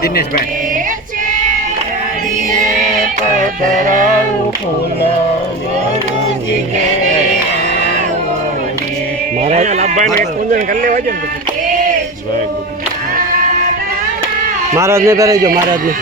દિનેશભાઈ મારા લાભભાઈ એક પૂજન કરી લેવા છે ને મહારાજ ને કરાઈ ગયો મહારાજ ને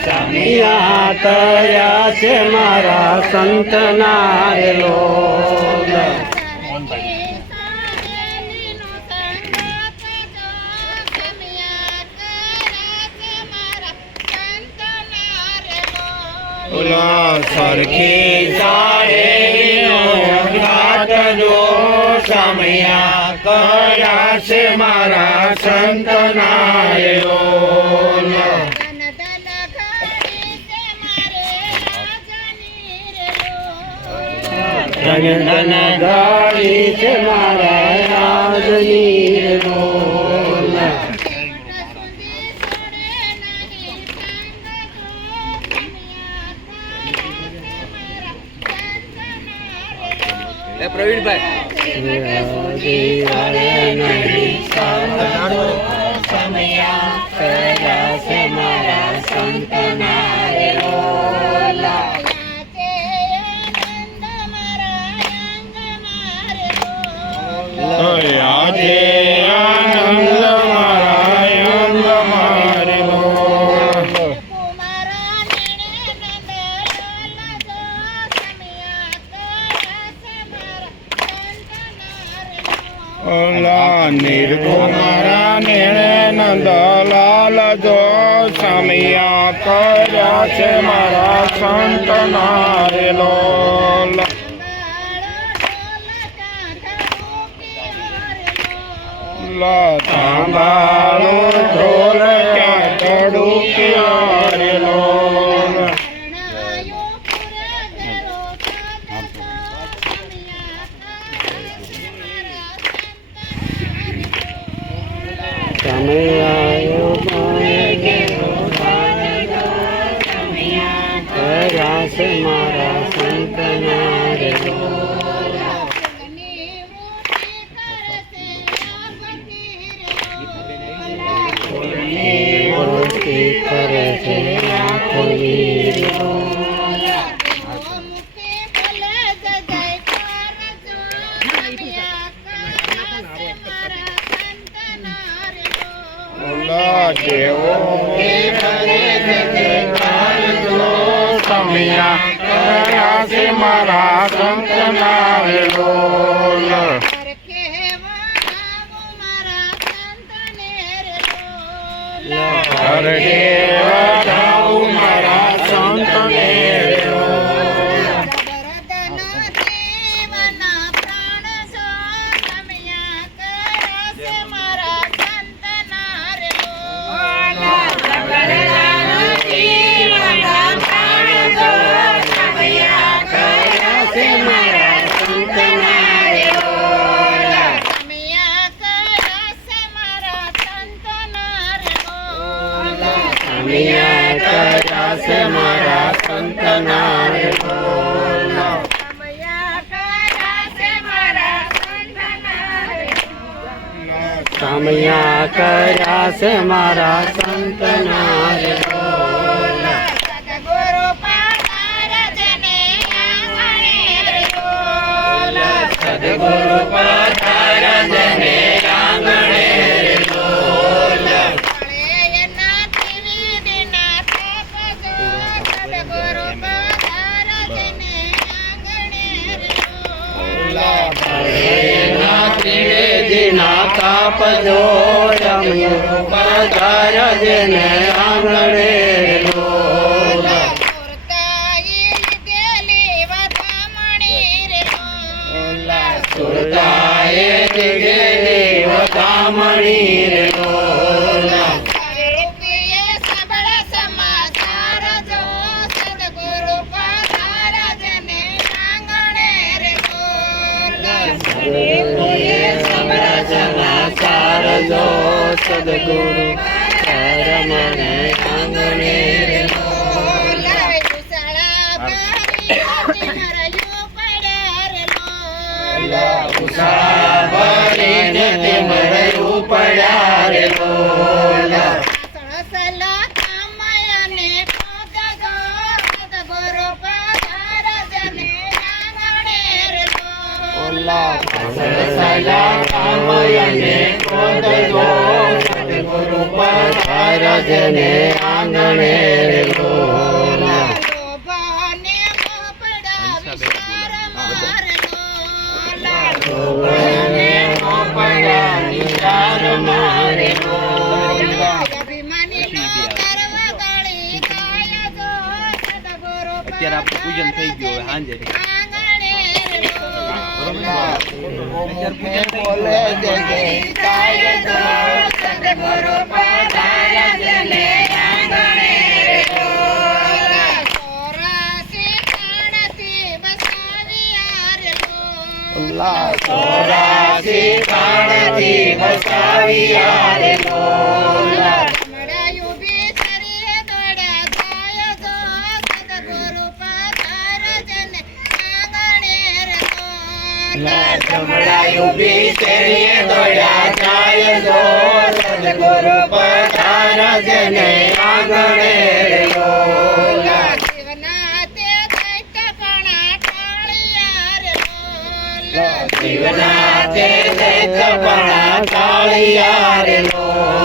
સમિયા કર્યા છે મારા સંતના રે લોલ સરખી સાહેબનો ઘાટ જો સમિયા કર્યા છે મારા સંતના રે લોલ ધન ધન ગાડી છે મારા રાજની બોલ આજે આનંદ મારા મારે નિર્ગુમારા નિર્ણય નંદલાલ જો સમિયા કર્યા છે મારા સંત નારેલો તાંબાળો ઢોલ ક્યાં ચડું ક્યારેલો તમે આવ્યો કર્યા છે મારા સંતના રે કરે છે સમિયા કર્યા છે મારા સંતના રે લોલ મારા સંતને મારા સંતના રે સમિયા કર્યા છે મારા સંતના રે સદગુરુ પધાર જને આપજો અમે પધારજે ને આંગણે લોલ સુરતાએ ગેલી વધામણી રે લોલ સમાચાર જો સદગુરુ રમણે આંગણે રે ઉષા ભરીને તે મરયું પડ્યા રે લોલ સદગુરુ પધારજને આંગણે રે લોલ અત્યારે આપણું પૂજન થઈ ગયું હવે સાંજે ચોરાસી કાળથી બસાવ્યા રે લોલ ચમડાયું બિસરીએ દોડ્યા જાય જો સદગુરુ પધારજને આંગણે રે લોલ શિવનાથે દૈત્યપણા ટાળ્યા રે લોલ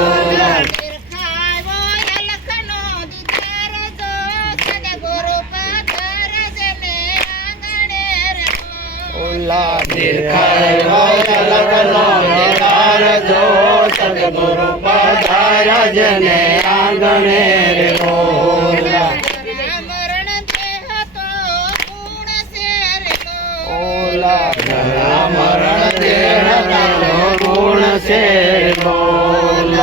સદગુરુ પધારજને આંગણે રે લોલ મરણ દેહ ગુણ છે લોલ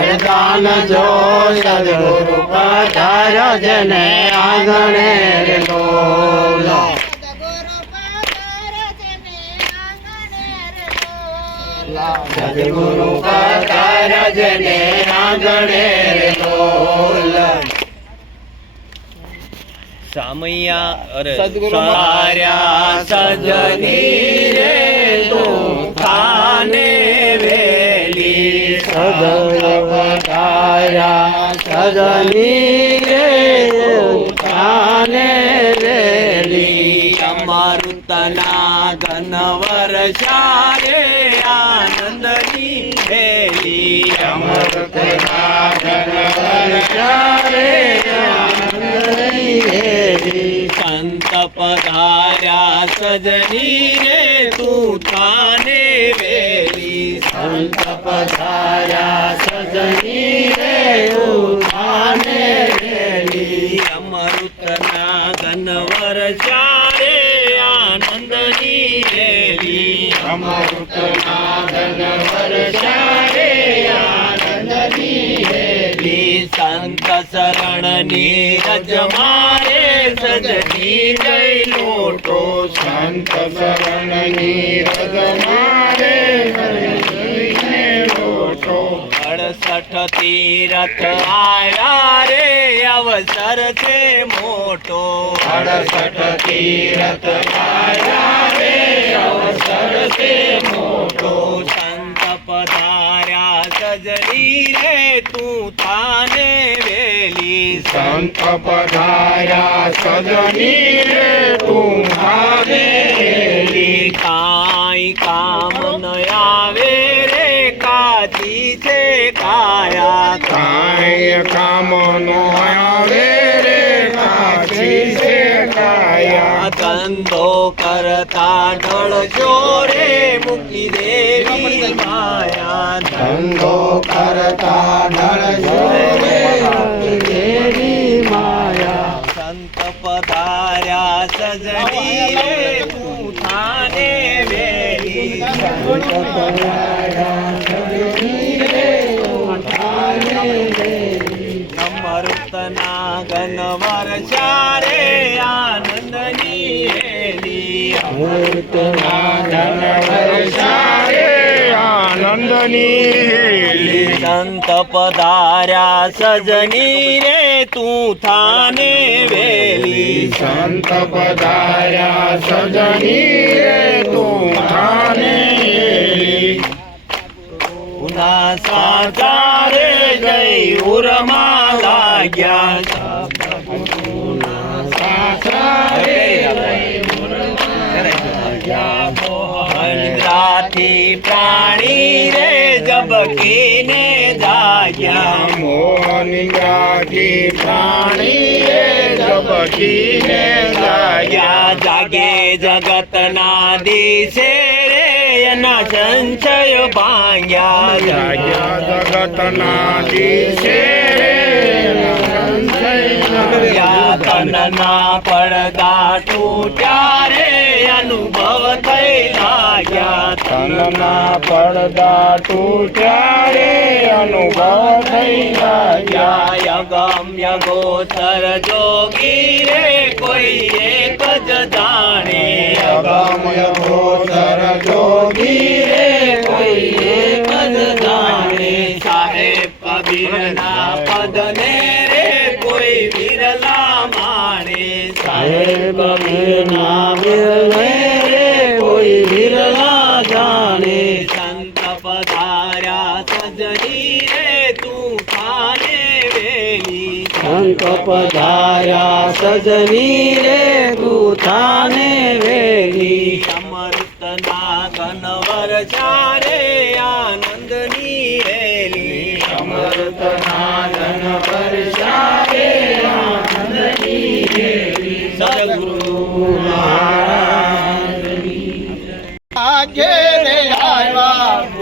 વરદાન જો સદગુરુ પધારજને આંગણે રે લોલ સદગુરુ પધારજને આંગણે રે લોલ સામૈયા અરે સાર્યા સજની રે તો થાને વેલી સદગુરુ પધાર્યા સજની રે તો થાને વેલી અમૃતના ઘન વર્ષાએ આનંદની વેલી અમૃતના ઘન વર્ષાએ આનંદની વેલી સંત પધાર્યા સજની રે તું થાને વેલી સંત પધાર્યા સજની રે તું થાને વેલી અમૃતના ઘન વર્ષાએ આનંદની વેલી અમૃતના ઘન વર્ષાએ આનંદની વેલી સંત શરણની રજ મારે સજની જય લોટો સંત શરણની રજ મારે સજને લોટો 68 તીરથ આયા રે અવસર છે મોટો 68 તીરથ આયા રે અવસર છે મોટો સંત પધાર્યા સજની રે તું થાને વેલી સંત પધાર્યા સજની રે તું થાને વેલી કાંઈ કામ ન આવે રે કાજી છે કાયા કાંઈ કામનો આવે રે કાચી છે કાયા ધંધો કરતા ઢળજો રે મૂકી દેવી માયા ધંધો કરતા ઢળજો રે દેવી માયા સંત પધાર્યા સજની રે તું થાને વેલી અમૃતના ઘન વર્ષા રે આનંદની હેલી મૂર્તના ધન વર્ષા રે આનંદની હેલી સંત પધાર્યા સજની રે તું થાને વેલી સંત પધાર્યા સજની રે તું થાને હેલી ઉના સાચા રે જય ઉરમાં લાગ્યા નિદ્રાથી પ્રાણી રે જબકીને જાગ્યા મોનિંદ્રાથી પ્રાણી રે જબકીને જાગ્યા જાગે જગતના દિશે રે એના સંશય ભાંગ્યા જાગ્યા જગતના દિશે રે તનના પડદા તૂટ્યા રે અનુભવ થઈ લાગ્યા તનના પડદા તૂટ્યા રે અનુભવ થઈ લાગ્યા અગમ્ય ગોચર જોગી રે કોઈ એક જ જાણે અગમ્ય ગોચર જોગી રે કોઈ એક જ જાણે સાહેબ કબીરના પદને રે કોઈ વિરલા માણે સાહેબ કબીરના વિરલે રે કોઈ વિરલા જાણે સંત પધાર્યા સજની રે તું થાને વેલી સંત પધાર્યા સજની રે તું થાને વેલી અમૃતના ઘન વર્ષા રે આનંદની હેલી અમૃતના ધન વર્ષા